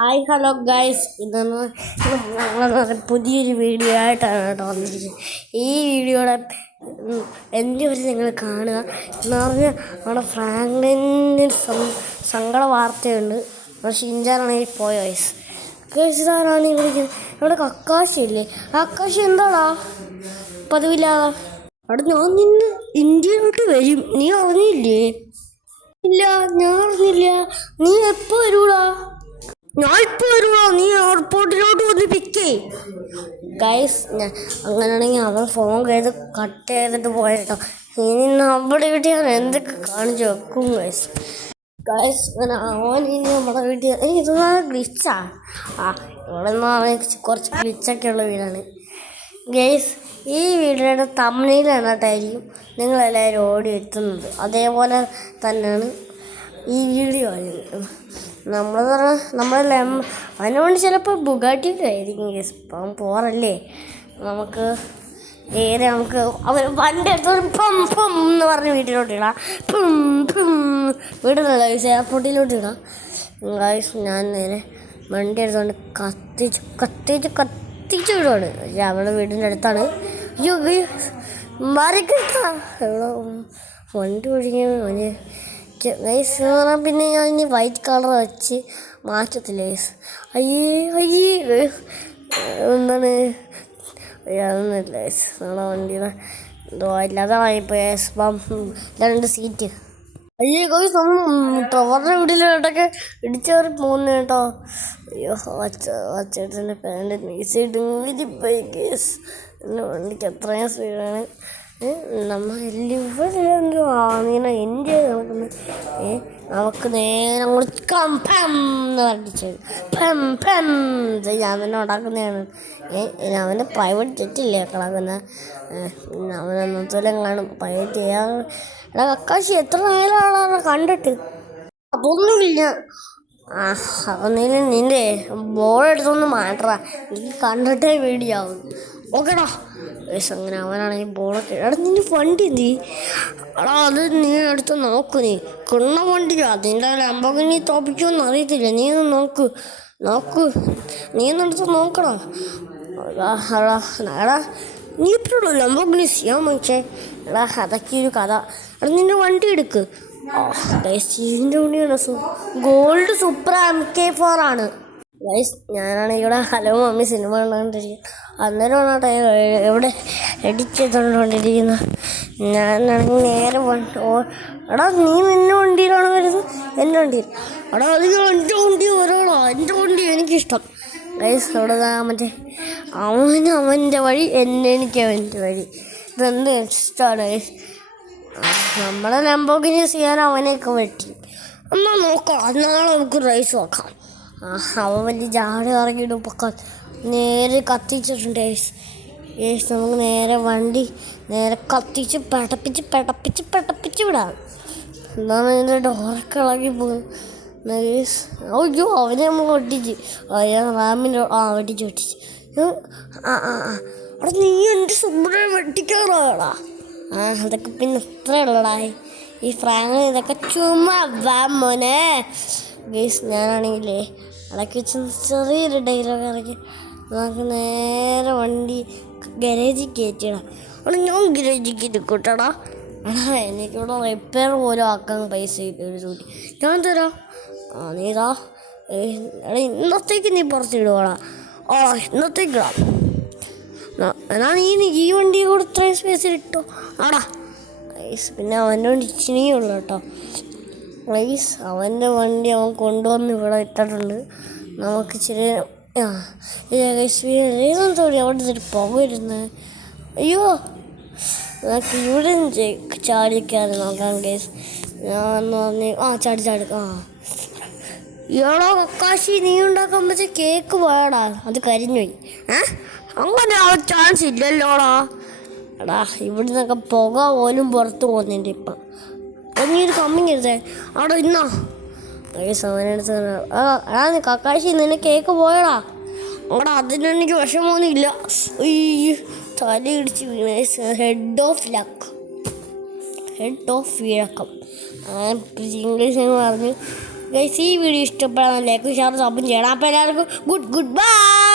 Hi hello guys, ഇതൊന്ന് ഞങ്ങൾ പുതിയൊരു വീഡിയോ ആയിട്ടാണ് കേട്ടോ വന്നിരിക്കുന്നത്. ഈ വീഡിയോയുടെ എൻ്റെ ഒരു നിങ്ങൾ കാണുക എന്ന് പറഞ്ഞാൽ നമ്മുടെ ഫ്രാങ്ക്ലിന് സങ്കട വാർത്തയുണ്ട്. ഷിൻചാനാണെങ്കിൽ പോയ ഗൈസ് ഇതാരാണ് ഈ വിളിക്കുന്നത്? ഇവിടെ കക്കാശില്ലേ? കക്കാശി എന്താടാ പതിവില്ലാതെ അവിടെ ഞാൻ നിന്ന് ഇന്ത്യയിലോട്ട് വരും, നീ അറിഞ്ഞില്ലേ? ഇല്ല, ഞാൻ അറിഞ്ഞില്ല. നീ എപ്പോൾ വരൂടാ? ഞാൻ ഇപ്പോൾ വരുവാ, നീ എയർപോർട്ടിലോട്ട് വന്ന് പിക്കേ ഗൈസ്. അങ്ങനെയാണെങ്കിൽ അവൻ ഫോൺ കട്ട് ചെയ്തിട്ട് പോയിട്ടോ. ഇനി നമ്മുടെ വീട്ടിൽ എന്തൊക്കെ കാണിച്ചു വെക്കും ഗൈസ്. ഗൈസ് അങ്ങനെ അവൻ ഇനി നമ്മുടെ വീട്ടിൽ ഇതാ ഗ്ലിച്ചാ. ഇവിടെ നിന്ന് അവൻ കുറച്ച് ഗ്ലിച്ചൊക്കെ ഉള്ള വീടാണ് ഗൈസ്. ഈ വീഡിയോയുടെ തമ്മിൽ എന്നിട്ടായിരിക്കും നിങ്ങളെല്ലാവരും ഓടി എത്തുന്നത്. അതേപോലെ തന്നെയാണ് ഈ വീഡിയോ നമ്മളെ അതിനുവേണ്ടി ചിലപ്പോൾ ബുഗാട്ടിയൊക്കെ ആയിരിക്കും ഗൈസ്. ഇപ്പം പോറല്ലേ, നമുക്ക് അവർ വണ്ടി എടുത്തോണ്ട് പം പം എന്ന് പറഞ്ഞ് വീട്ടിലോട്ട് ഇടാം. വീടില്ല ഗൈസ്, എയർപോർട്ടിലോട്ട് ഇടാം ഗൈസ്. ഞാൻ നേരെ വണ്ടി എടുത്തോണ്ട് കത്തിച്ച് വിടുവാണ്. പക്ഷേ അവളുടെ വീടിൻ്റെ അടുത്താണ്. അയ്യോ മരക്കിട്ടാ എവിടെ വണ്ടി ഒഴിഞ്ഞ ഗൈസ്. പിന്നെ ഞാൻ ഇനി വൈറ്റ് കളർ വെച്ച് മാറ്റത്തില്ല ഗൈസ്. അയ്യേ എന്താണ് അതൊന്നുമില്ല ഗൈസ്. നമ്മുടെ വണ്ടിയുടെ എന്തോ ഇല്ലാതെ വാങ്ങിപ്പോയി രണ്ട് സീറ്റ്. അയ്യോ ഗൈസ്, നമ്മൾ ടവറിൻ്റെ വീട്ടിലോട്ടൊക്കെ ഇടിച്ചേറി പോകുന്നു കേട്ടോ. അയ്യോ അച്ചേട്ടൻ്റെ പാൻറ് നീസിട്ട് ഊരിപ്പോയി ഗൈസ്. എൻ്റെ വണ്ടിക്ക് അത്രയും സ്പീഡാണ്. നമ്മൾ ഇങ്ങനെ എൻജോയ് നടക്കുന്നത്. നമുക്ക് നേരെ അങ്ങോട്ട് എന്ന് പറഞ്ഞിട്ട് ഞാൻ തന്നെ ഉണ്ടാക്കുന്നതാണ്. അവൻ്റെ പ്രൈവറ്റ് ജെറ്റില്ലേ കിടക്കുന്ന, അവനൊന്നത്തോലും കാണും പ്രൈവറ്റ് ചെയ്യാൻ. എടാ കക്കാശി, എത്ര നേരമാണ് കണ്ടിട്ട്? അതൊന്നുമില്ല. ഒന്നിലും നിൻ്റെ ബോൾ എടുത്തൊന്ന് മാറ്ററാ, എനിക്ക് കണ്ടിട്ടേ പേടിയാവും. ഓക്കെടാ ഗൈസ്. അങ്ങനെ അവനാണെങ്കിൽ ബോളൊക്കെ എടാ നിൻ്റെ വണ്ടി എന്തി എടാ, അത് നീ എടുത്ത് നോക്ക്. നീ കിണ്ണ വണ്ടിയാ, അതിൻ്റെ ലംബോർഗിനി തോപ്പിക്കുമെന്ന് അറിയത്തില്ല. നീ ഒന്ന് നോക്ക് നീ ഒന്നെടുത്ത് നോക്കടാ. എടാ നീ എപ്പോഴുള്ളൂ ലംബോർഗിനി ചെയ്യാൻ വാങ്ങിച്ചേ? എടാ അതൊക്കെ ഒരു കഥ. എടാ നിൻ്റെ വണ്ടി എടുക്ക്. ഗൈസ് ഇതിൻ്റെ വണ്ടിയാണ് ഗോൾഡ് സൂപ്പർ MK4 ആണ് ഗൈസ്. ഞാനാണെങ്കിൽ ഇവിടെ ഹലോ മമ്മി സിനിമ കണ്ടുകൊണ്ടിരിക്കുന്നത്. അന്നേരമാണ് കേട്ടോ എവിടെ എഡിറ്റ് ചെയ്തുകൊണ്ടിരിക്കുന്നത്. ഞാനാണെങ്കിൽ നേരെ എടാ നീ നിൻ്റെ വണ്ടിയിലാണ് വരുന്നത്? എൻ്റെ വണ്ടിയിൽ എടാ അത് എൻ്റെ വണ്ടി വരോളാ, എൻ്റെ വണ്ടി എനിക്കിഷ്ടം ഗൈസ്. അവിടെ മറ്റേ അവൻ്റെ വഴി, എനിക്ക് അവൻ്റെ വഴി, ഇതെന്ത് ഇഷ്ടമാണ് ഗൈസ്. നമ്മളെ ലംബോർഗിനി ചെയ്യാൻ അവനെയൊക്കെ പറ്റി. എന്നാൽ നോക്കാം, നാളെ നമുക്ക് റേസ് നോക്കാം. അവൻ വലിയ ജാടി ഇറങ്ങിയിടും പൊക്കാൻ നേരെ കത്തിച്ചിട്ടുണ്ട് ഗൈസ്. നമുക്ക് നേരെ വണ്ടി നേരെ കത്തിച്ച് പെടപ്പിച്ച് വിടാം. എന്താണ് ഇതിൻ്റെ ഡോറൊക്കെ ഇളകി പോകും ഗൈസ്. അയ്യോ അവനെ നമ്മൾ ഒട്ടിച്ച് റാമിൻ്റെ വെട്ടിച്ച് അവിടെ നീ എൻ്റെ സുബ്രയെ വെട്ടിക്കാറാടാ. അതൊക്കെ പിന്നെ ഇത്ര ഉള്ളടാ ഈ ഫ്രാങ്കിന്, ഇതൊക്കെ ചുമ്മാ മോനെ ഗൈസ്. ഞാനാണെങ്കിലേ ഇടയ്ക്ക് വെച്ച് ചെറിയൊരു ഡയലോഗ് ഇറക്കി നമുക്ക് നേരെ വണ്ടി ഗരേജിൽ കയറ്റിയിടാം. അവിടെ ഞാൻ ഗരേജിൽ കയറ്റിക്കോട്ടടാ. എടാ എനിക്കിവിടെ റിപ്പയർ പോലും ആക്കാൻ പൈസ ഒരു ജോലി ഞാൻ തരാം. നീതാ എടാ ഇന്നത്തേക്ക് നീ പുറത്തിടുവാടാ. ഇന്നത്തേക്കിടാം. എന്നാ നീ ഈ വണ്ടി കൂടെ ഇത്രയും സ്പേസിൽ ഇട്ടോ ആടാ ഗൈസ്. പിന്നെ അവൻ്റെ വണ്ടി ഇച്ചിനിയുള്ളൂ കേട്ടോ ഗൈസ്. അവൻ്റെ വണ്ടി അവൻ കൊണ്ടുവന്ന് ഇവിടെ ഇട്ടിട്ടുണ്ട്. നമുക്ക് ഇച്ചിരി ഗൈസ് ഏതെന്തോടി അവിടെ ഇച്ചിരി പുക വരുന്നത്. അയ്യോ നമുക്ക് ഇവിടെ ചാടിക്കാതെ നോക്കാം ഗൈസ്. ഞാൻ പറഞ്ഞ് ചാടി ഇയാളോ കക്കാശി, നീ ഉണ്ടാക്കുമ്പോൾ കേക്ക് പോയടാ, അത് കരിഞ്ഞുപോയി. അങ്ങനെ ആ ചാൻസ് ഇല്ലല്ലോടാ. എടാ ഇവിടെ നിന്നൊക്കെ പുക പോലും പുറത്ത് പോകുന്നുണ്ട് ഇപ്പം. നീ ഒരു കമ്മിങ് എടുത്തേ അവിടെ ഇന്നാ ഗൈസ്. അവനെടുത്ത് എടാ നീ കക്കാശി നിന്നെ കേക്ക് പോയടാ. അവിടെ അതിനെനിക്ക് വിഷമമൊന്നും ഇല്ല. ഈ തല ഇടിച്ച് വീണ ഹെഡ് ഓഫ് വിഴക്കം ഇംഗ്ലീഷ് പറഞ്ഞ് ഗൈസ് ഈ വീഡിയോ ഇഷ്ടപ്പെടാൻ ലൈക്കും ഷെയറും സബും ചെയ്യണം. അപ്പോൾ എല്ലാവർക്കും ഗുഡ് ബൈ.